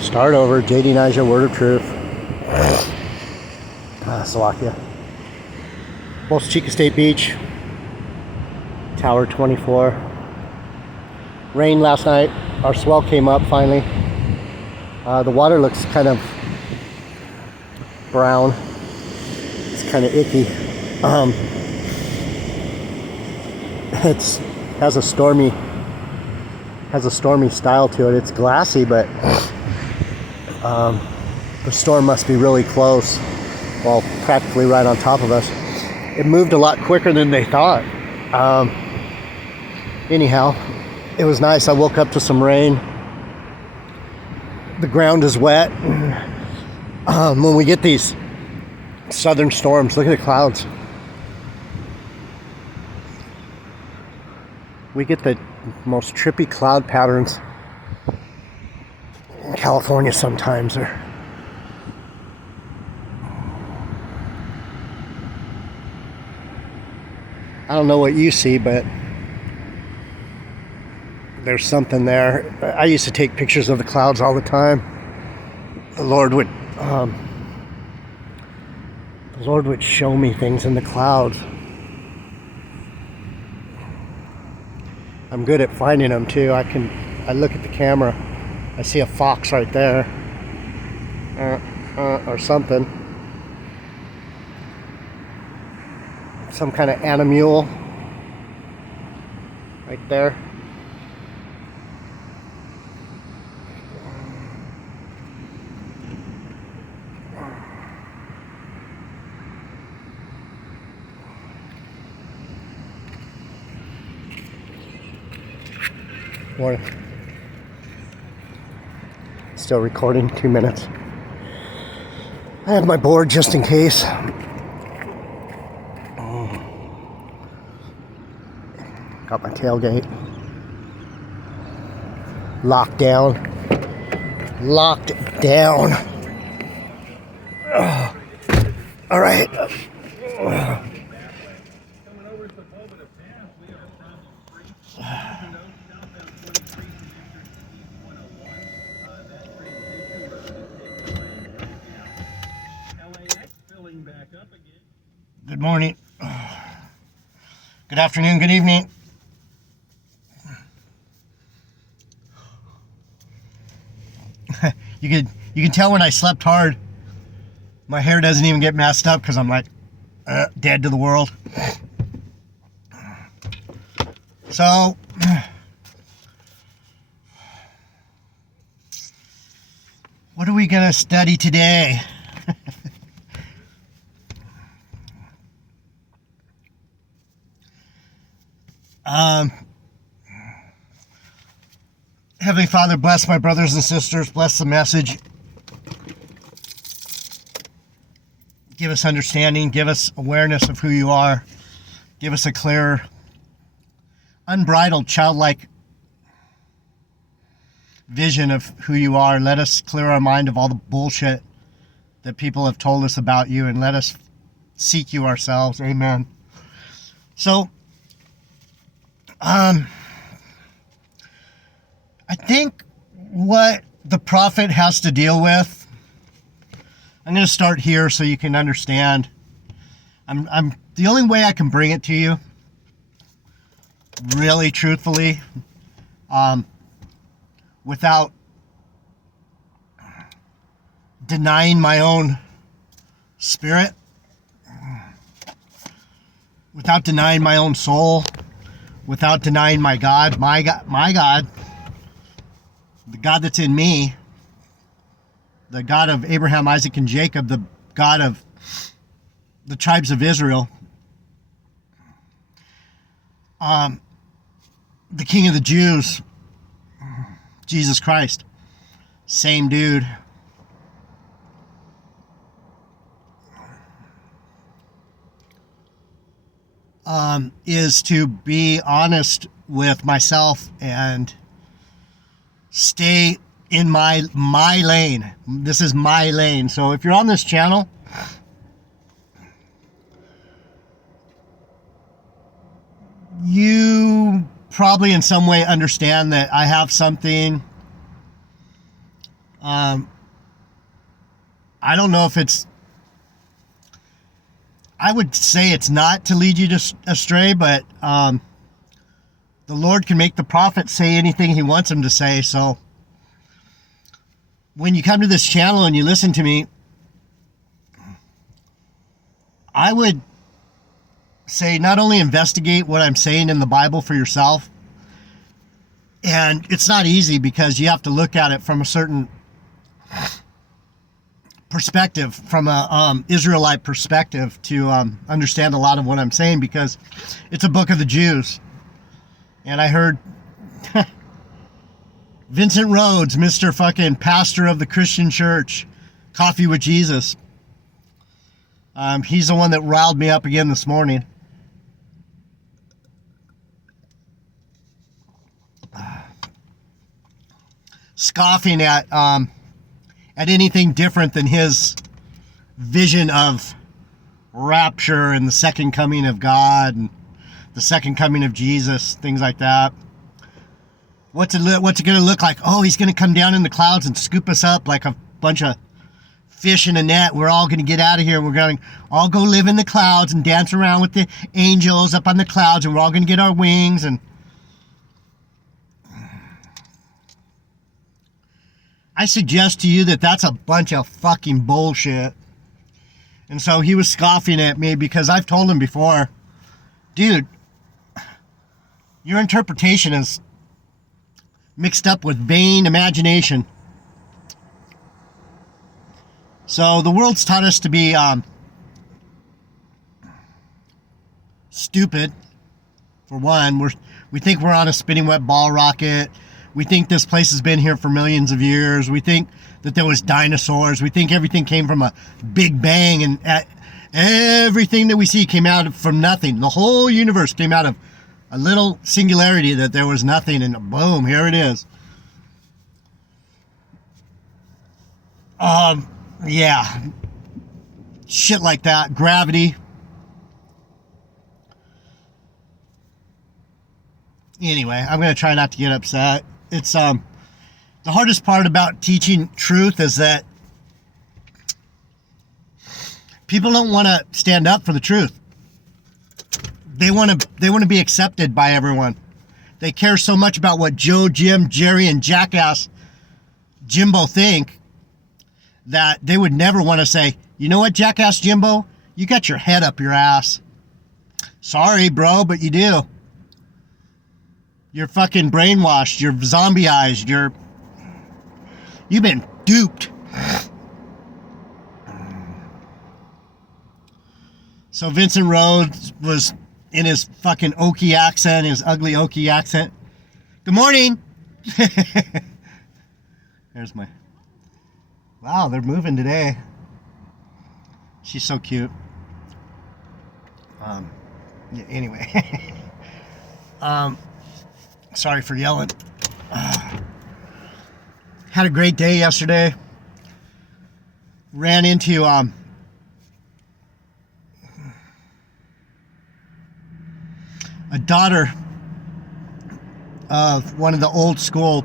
Start over. JD Nija, Word of Truth. Slovakia. Los Chica State Beach. Tower 24. Rain last night. Our swell came up finally. The water looks kind of brown. It's kind of icky. It has a stormy style to it. It's glassy, but the storm must be really close. Well, practically right on top of us. It moved a lot quicker than they thought. Anyhow, it was nice. I woke up to some rain. The ground is wet. When we get these southern storms, look at the clouds. We get the most trippy cloud patterns in California sometimes. I don't know what you see, but there's something there. I used to take pictures of the clouds all the time. The Lord would show me things in the clouds. I'm good at finding them too. I look at the camera, I see a fox right there, or something. Some kind of animal right there. Morning. Still recording, 2 minutes. I have my board just in case. Got my tailgate. Locked down. Locked down. All right. Good morning. Good afternoon. Good evening. You can tell when I slept hard. My hair doesn't even get messed up because I'm like dead to the world. So what are we gonna study today? Heavenly Father, bless my brothers and sisters, bless the message. Give us understanding, give us awareness of who you are. Give us a clear, unbridled, childlike vision of who you are. Let us clear our mind of all the bullshit that people have told us about you, and let us seek you ourselves. Amen. So, I think what the prophet has to deal with, I'm going to start here so you can understand. I'm the only way I can bring it to you, really truthfully, without denying my own spirit, without denying my own soul, without denying my God, the God that's in me, the God of Abraham, Isaac, and Jacob, the God of the tribes of Israel, the King of the Jews, Jesus Christ, same dude. Is to be honest with myself and stay in my lane. This is my lane. So if you're on this channel, you probably in some way understand that I have something I don't know if it's, I would say it's not to lead you astray, but the Lord can make the prophet say anything he wants him to say. So when you come to this channel and you listen to me, I would say not only investigate what I'm saying in the Bible for yourself, and it's not easy because you have to look at it from a certain perspective, from a Israelite perspective, to understand a lot of what I'm saying, because it's a book of the Jews. And I heard Vincent Rhodes, Mr. fucking pastor of the Christian church, Coffee with Jesus, he's the one that riled me up again this morning. Scoffing at anything different than his vision of rapture and the second coming of God and the second coming of Jesus, things like that. What's it going to look like? Oh, he's going to come down in the clouds and scoop us up like a bunch of fish in a net. We're all going to get out of here. We're going to all go live in the clouds and dance around with the angels up on the clouds, and we're all going to get our wings. And I suggest to you that that's a bunch of fucking bullshit. And so he was scoffing at me because I've told him before, dude, your interpretation is mixed up with vain imagination. So the world's taught us to be stupid. For one, we think we're on a spinning wet ball rocket. We think this place has been here for millions of years. We think that there was dinosaurs. We think everything came from a big bang, and everything that we see came out from nothing. The whole universe came out of a little singularity, that there was nothing, and boom, here it is. Yeah. Shit like that. Gravity. Anyway, I'm going to try not to get upset. It's the hardest part about teaching truth is that people don't want to stand up for the truth. They want to be accepted by everyone. They care so much about what Joe, Jim, Jerry, and Jackass Jimbo think that they would never want to say, you know what, Jackass Jimbo, you got your head up your ass. Sorry, bro, but you do. You're fucking brainwashed. You're zombieized. You've been duped. So Vincent Rhodes was in his fucking Okie accent, his ugly Okie accent. Good morning. There's my... Wow, they're moving today. She's so cute. Yeah, anyway. Sorry for yelling. Had a great day yesterday. Ran into a daughter of one of the old school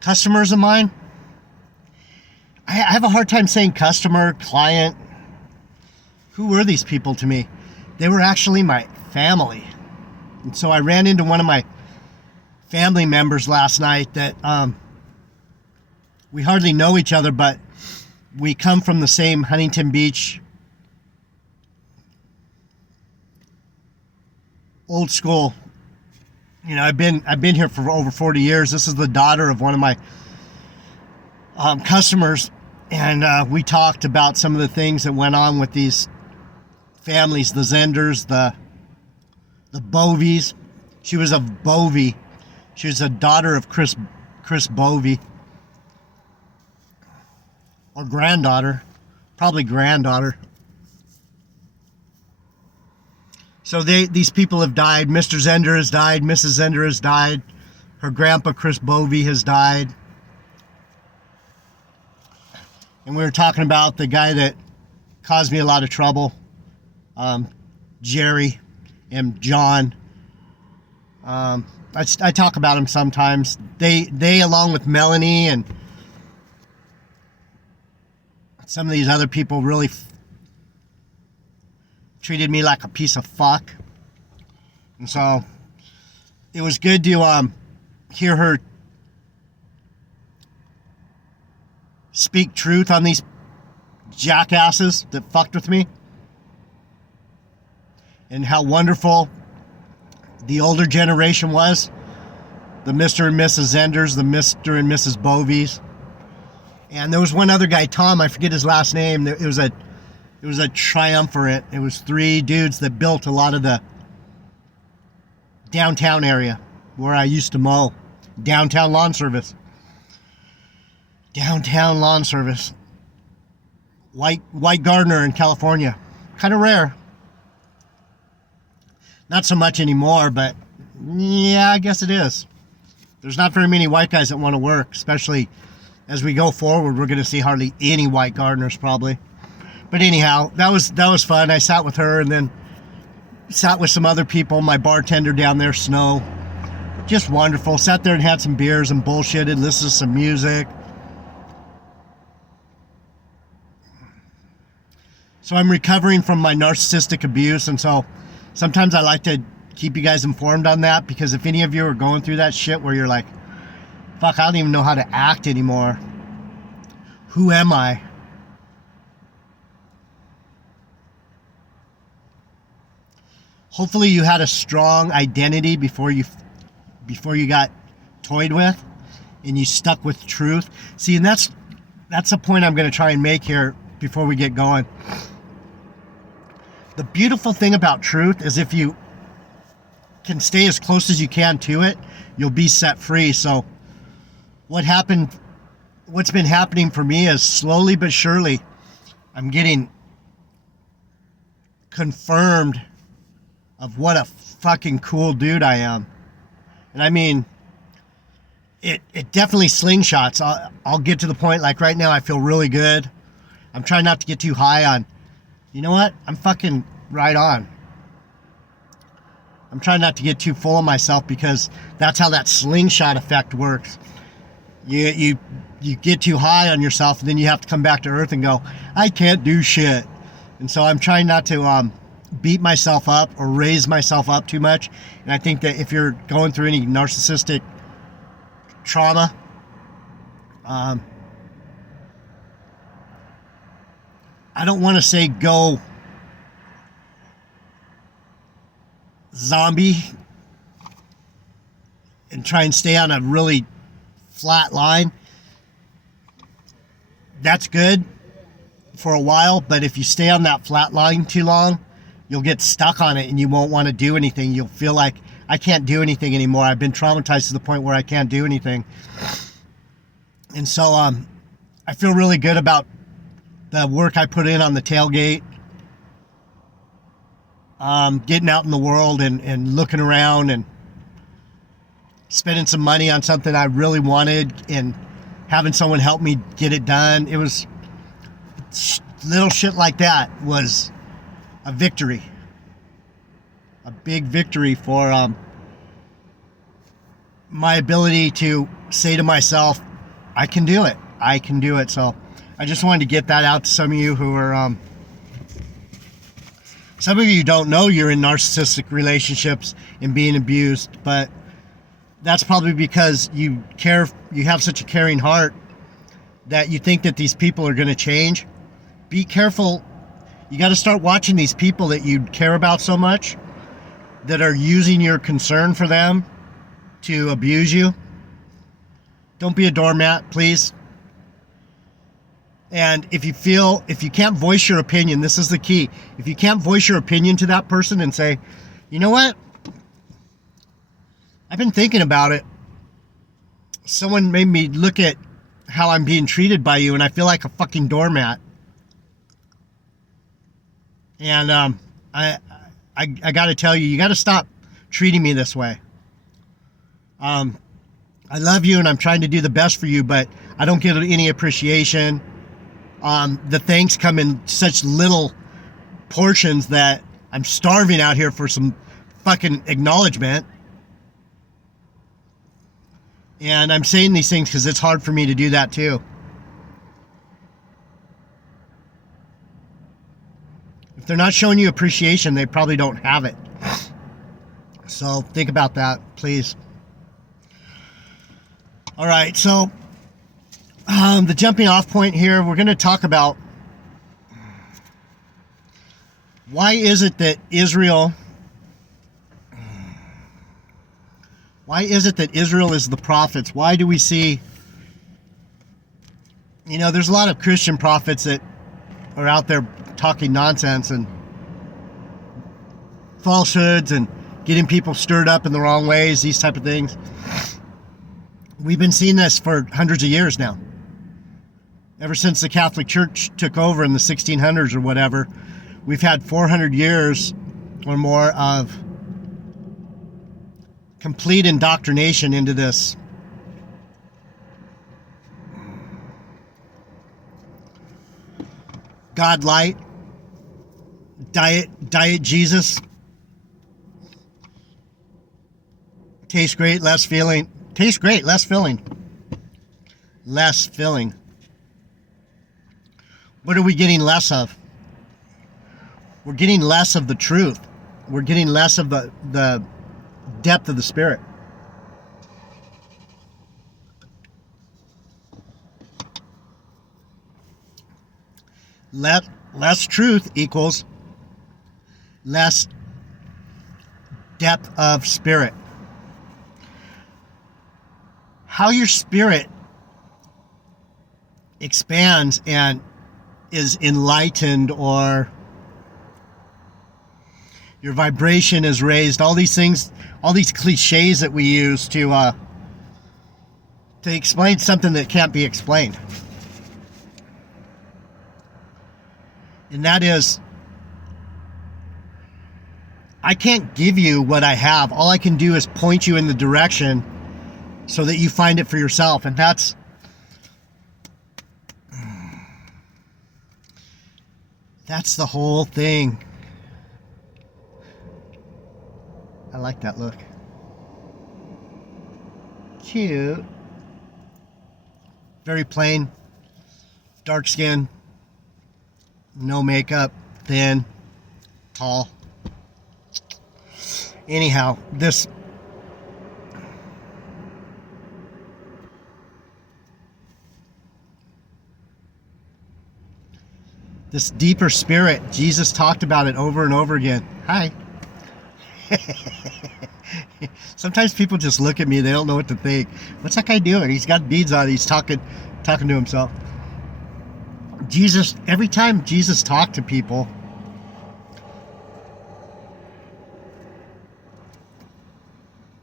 customers of mine. I have a hard time saying customer, client. Who were these people to me? They were actually my family. And so I ran into one of my family members last night that we hardly know each other, but we come from the same Huntington Beach old school. You know, I've been here for over 40 years. This is the daughter of one of my customers, and we talked about some of the things that went on with these families, the Zenders, the Bovies. She was a Bovie. She was a daughter of Chris Bovie, or granddaughter, probably granddaughter. So these people have died. Mr. Zender has died. Mrs. Zender has died. Her grandpa, Chris Bovie, has died. And we were talking about the guy that caused me a lot of trouble, Jerry and John. I talk about them sometimes. They along with Melanie and some of these other people really treated me like a piece of fuck. And so it was good to hear her speak truth on these jackasses that fucked with me, and how wonderful the older generation was, the Mr. and Mrs. Zenders, the Mr. and Mrs. Bovies. And there was one other guy, Tom, I forget his last name. It was a triumvirate. It was 3 dudes that built a lot of the downtown area where I used to mow. Downtown lawn service. Downtown lawn service. White gardener in California. Kind of rare. Not so much anymore, but yeah, I guess it is. There's not very many white guys that want to work, especially as we go forward. We're going to see hardly any white gardeners probably. But anyhow, that was fun. I sat with her and then sat with some other people. My bartender down there, Snow. Just wonderful. Sat there and had some beers and bullshitted, listened to some music. So I'm recovering from my narcissistic abuse, and so sometimes I like to keep you guys informed on that, because if any of you are going through that shit where you're like, fuck, I don't even know how to act anymore. Who am I? Hopefully you had a strong identity before you got toyed with, and you stuck with truth. See, and that's a point I'm going to try and make here before we get going. The beautiful thing about truth is if you can stay as close as you can to it, you'll be set free. So what's been happening for me is slowly but surely I'm getting confirmed of what a fucking cool dude I am. And I mean, it definitely slingshots. I'll get to the point, like right now I feel really good. I'm trying not to get too high on, you know what? I'm fucking right on. I'm trying not to get too full of myself, because that's how that slingshot effect works. You get too high on yourself, and then you have to come back to earth and go, I can't do shit. And so I'm trying not to beat myself up or raise myself up too much. And I think that if you're going through any narcissistic trauma, I don't want to say go zombie and try and stay on a really flat line. That's good for a while, but if you stay on that flat line too long, you'll get stuck on it and you won't want to do anything. You'll feel like, I can't do anything anymore. I've been traumatized to the point where I can't do anything. And so I feel really good about the work I put in on the tailgate, getting out in the world and looking around and spending some money on something I really wanted and having someone help me get it done. It was little shit like that was a victory, a big victory for my ability to say to myself, I can do it. I can do it. So I just wanted to get that out to some of you who are, some of you don't know you're in narcissistic relationships and being abused, but that's probably because you have such a caring heart that you think that these people are going to change. Be careful. You got to start watching these people that you care about so much that are using your concern for them to abuse you. Don't be a doormat, please. And if you can't voice your opinion, this is the key. If you can't voice your opinion to that person and say, you know what? I've been thinking about it. Someone made me look at how I'm being treated by you, and I feel like a fucking doormat. And I got to tell you, you got to stop treating me this way. I love you, and I'm trying to do the best for you, but I don't get any appreciation. The thanks come in such little portions that I'm starving out here for some fucking acknowledgement. And I'm saying these things because it's hard for me to do that too. If they're not showing you appreciation, they probably don't have it. So think about that, please. All right, so the jumping off point here, we're going to talk about why is it that Israel is the prophets? Why do we see, there's a lot of Christian prophets that are out there talking nonsense and falsehoods and getting people stirred up in the wrong ways, these type of things. We've been seeing this for hundreds of years now. Ever since the Catholic Church took over in the 1600s or whatever, we've had 400 years or more of complete indoctrination into this God light, diet Jesus. Tastes great, less filling. Tastes great, less filling. Less filling. What are we getting less of? We're getting less of the truth. We're getting less of the depth of the Spirit. Less truth equals less depth of spirit. How your spirit expands and is enlightened, or your vibration is raised, all these things, all these cliches that we use to explain something that can't be explained. And that is, I can't give you what I have. All I can do is point you in the direction so that you find it for yourself. And that's the whole thing. I like that look. Cute. Very plain. Dark skin. No makeup. Thin. Tall. Anyhow, this deeper spirit, Jesus talked about it over and over again. Hi. Sometimes people just look at me, they don't know what to think. What's that guy doing? He's got beads on, he's talking to himself. Jesus, every time Jesus talked to people,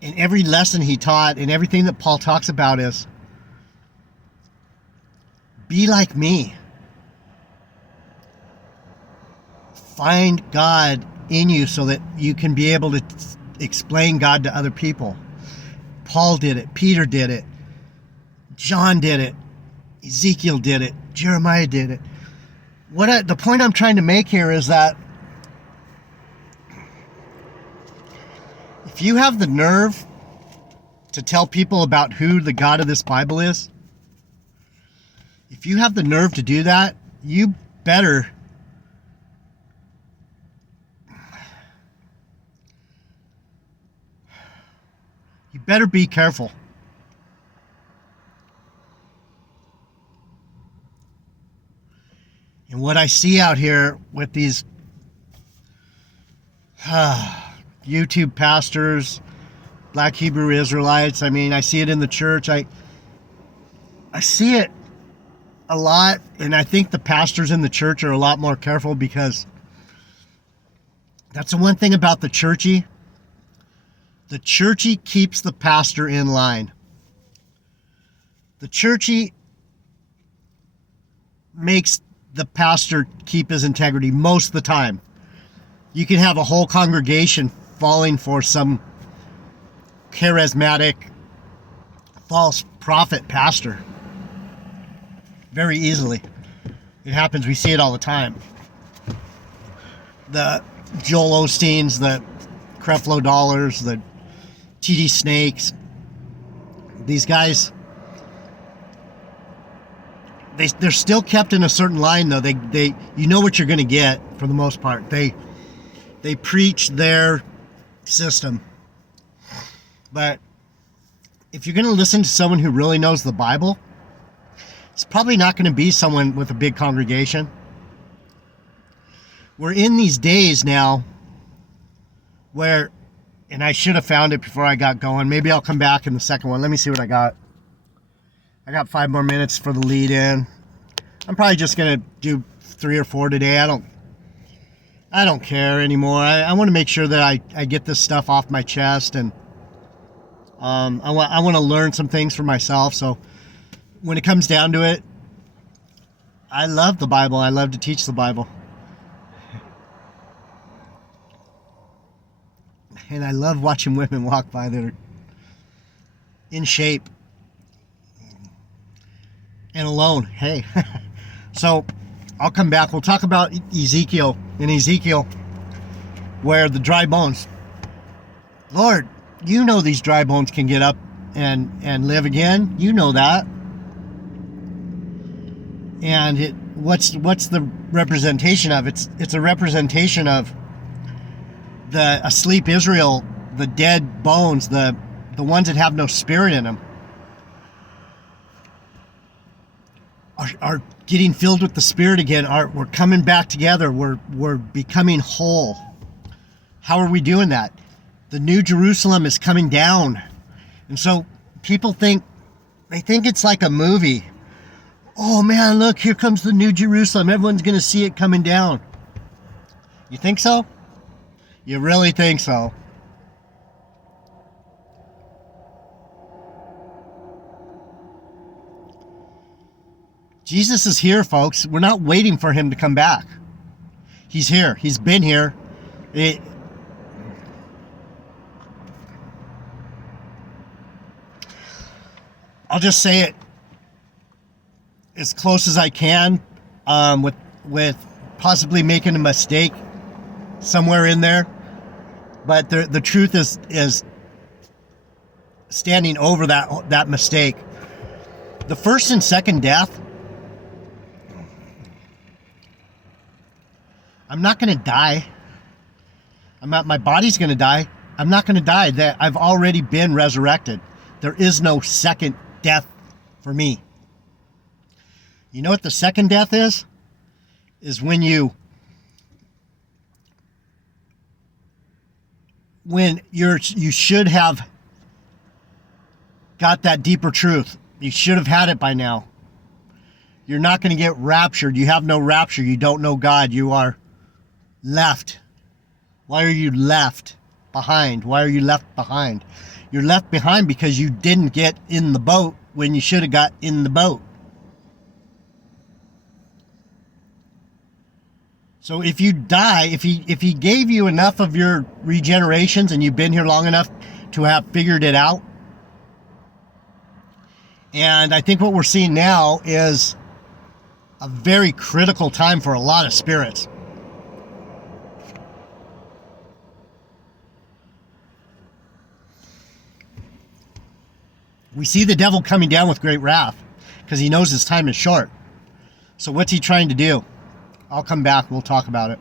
and every lesson he taught and everything that Paul talks about is, be like me. Find God in you so that you can be able to explain God to other people. Paul did it. Peter did it. John did it. Ezekiel did it. Jeremiah did it. The point I'm trying to make here is that if you have the nerve to tell people about who the God of this Bible is, if you have the nerve to do that, you better be careful. And what I see out here with these YouTube pastors, Black Hebrew Israelites, I mean, I see it in the church. I see it a lot, and I think the pastors in the church are a lot more careful, because that's the one thing about the churchy. The churchy keeps the pastor in line. The churchy makes the pastor keep his integrity most of the time. You can have a whole congregation falling for some charismatic, false prophet pastor very easily. It happens. We see it all the time. The Joel Osteens, the Creflo Dollars, the TD Snakes, These guys, they're still kept in a certain line, though. They you know what you're going to get for the most part. They preach their system. But if you're going to listen to someone who really knows the Bible, it's probably not going to be someone with a big congregation. We're in these days now where, and I should have found it before I got going. Maybe I'll come back in the second one. Let me see what I got. I got 5 more minutes for the lead in. I'm probably just going to do 3 or 4 today. I don't care anymore. I want to make sure that I get this stuff off my chest, and I want to learn some things for myself. So when it comes down to it, I love the Bible. I love to teach the Bible. And I love watching women walk by that are in shape and alone. Hey. So I'll come back. We'll talk about Ezekiel. In Ezekiel, where the dry bones. Lord, you know these dry bones can get up and live again. You know that. And what's the representation of? It's a representation of the asleep Israel, the dead bones, the ones that have no spirit in them, are getting filled with the Spirit again. We're coming back together. We're becoming whole. How are we doing that? The New Jerusalem is coming down. And so people think it's like a movie. Oh man, look, here comes the New Jerusalem. Everyone's going to see it coming down. You think so? You really think so? Jesus is here, folks. We're not waiting for him to come back. He's here. He's been here. I'll just say it as close as I can, with possibly making a mistake somewhere in there. But the truth is standing over that mistake. The first and second death, I'm not going to die. My body's going to die. I'm not going to die. I've already been resurrected. There is no second death for me. You know what the second death is? Is when you should have got that deeper truth. You should have had it by now. You're not going to get raptured. You have no rapture. You don't know God. You are left. Why are you left behind? Why are you left behind? You're left behind because you didn't get in the boat when you should have got in the boat. So if you die, if he gave you enough of your regenerations and you've been here long enough to have figured it out, and I think what we're seeing now is a very critical time for a lot of spirits. We see the devil coming down with great wrath because he knows his time is short. So what's he trying to do? I'll come back. We'll talk about it.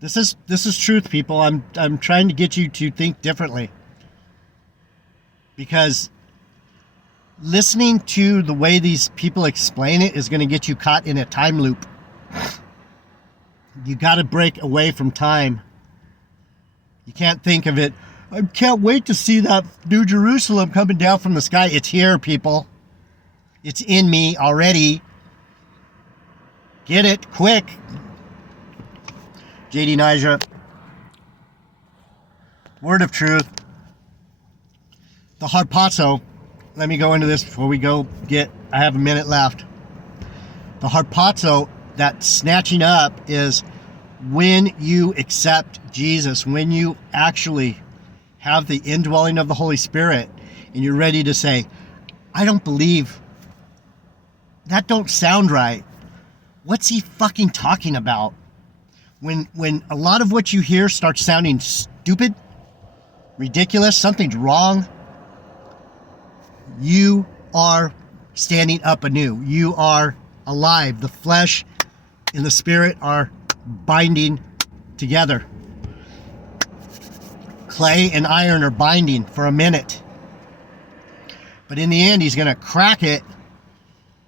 This is truth, people. I'm trying to get you to think differently, because listening to the way these people explain it is going to get you caught in a time loop. You got to break away from time. You can't think of it. I can't wait to see that New Jerusalem coming down from the sky. It's here, people. It's in me already. Get it quick. JD Nija. Word of truth. The harpazo. Let me go into this before we go I have a minute left. The harpazo, that snatching up, is when you accept Jesus, when you actually have the indwelling of the Holy Spirit and you're ready to say, I don't believe, that don't sound right. What's he fucking talking about? When a lot of what you hear starts sounding stupid, ridiculous, something's wrong, You are standing up anew. You are alive. The flesh and the spirit are binding together. Clay and iron are binding for a minute. But in the end, he's going to crack it.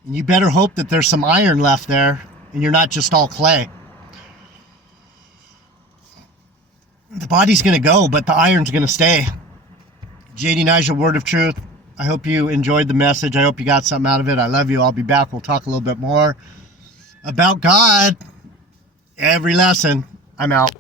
And you better hope that there's some iron left there and you're not just all clay. The body's going to go, but the iron's going to stay. JD Nigel, Word of Truth. I hope you enjoyed the message. I hope you got something out of it. I love you. I'll be back. We'll talk a little bit more about God every lesson. I'm out.